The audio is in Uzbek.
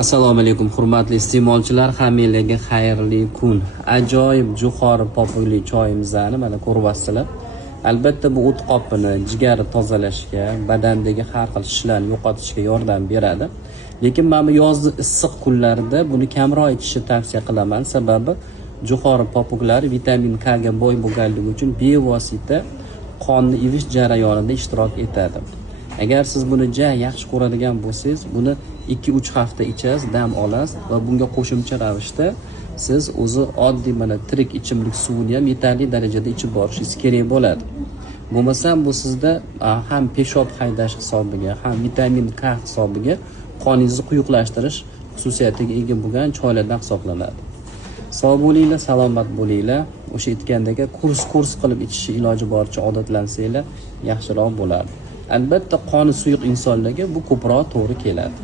Assalomu alaykum hurmatli iste'molchilar, hammalarga xayrli kun. Ajoyib jo'xori popukli choyimizni mana ko'ryapsizlar. Albatta bu o't qopini, jigarni tozalashga, badandagi har xil shishlarni yo'qotishga yordam beradi. Lekin men yozgi issiq kunlarda buni kamroq ichishni tavsiya qilaman. Sababi jo'xori popuklari vitamin K ga boy bo'lganligi uchun bevosita qonni ivish jarayonida ishtirok etadi. Agar siz buni yaxshi ko'radigan bo'lsangiz, buni 2-3 hafta ichasiz, dam olasiz va bunga qo'shimcha ravishda siz o'zi oddiy mana tirik ichimlik suvini ham yetarli darajada ichib borishingiz kerak bo'ladi. Bo'lmasam bu sizda ham peshob haydash hisobiga, ham vitamin K hisobiga qoningizni quyuqlashtirish xususiyatiga ega bo'lgan choylardan hisoblanadi. Sog' bo'linglar, salomat bo'linglar. O'sha aytgandagi kurs qilib ichishni iloji boricha odatlansanglar yaxshiroq bo'ladi. Albatta qoni suyuq insonlarga bu ko'proq to'g'ri keladi.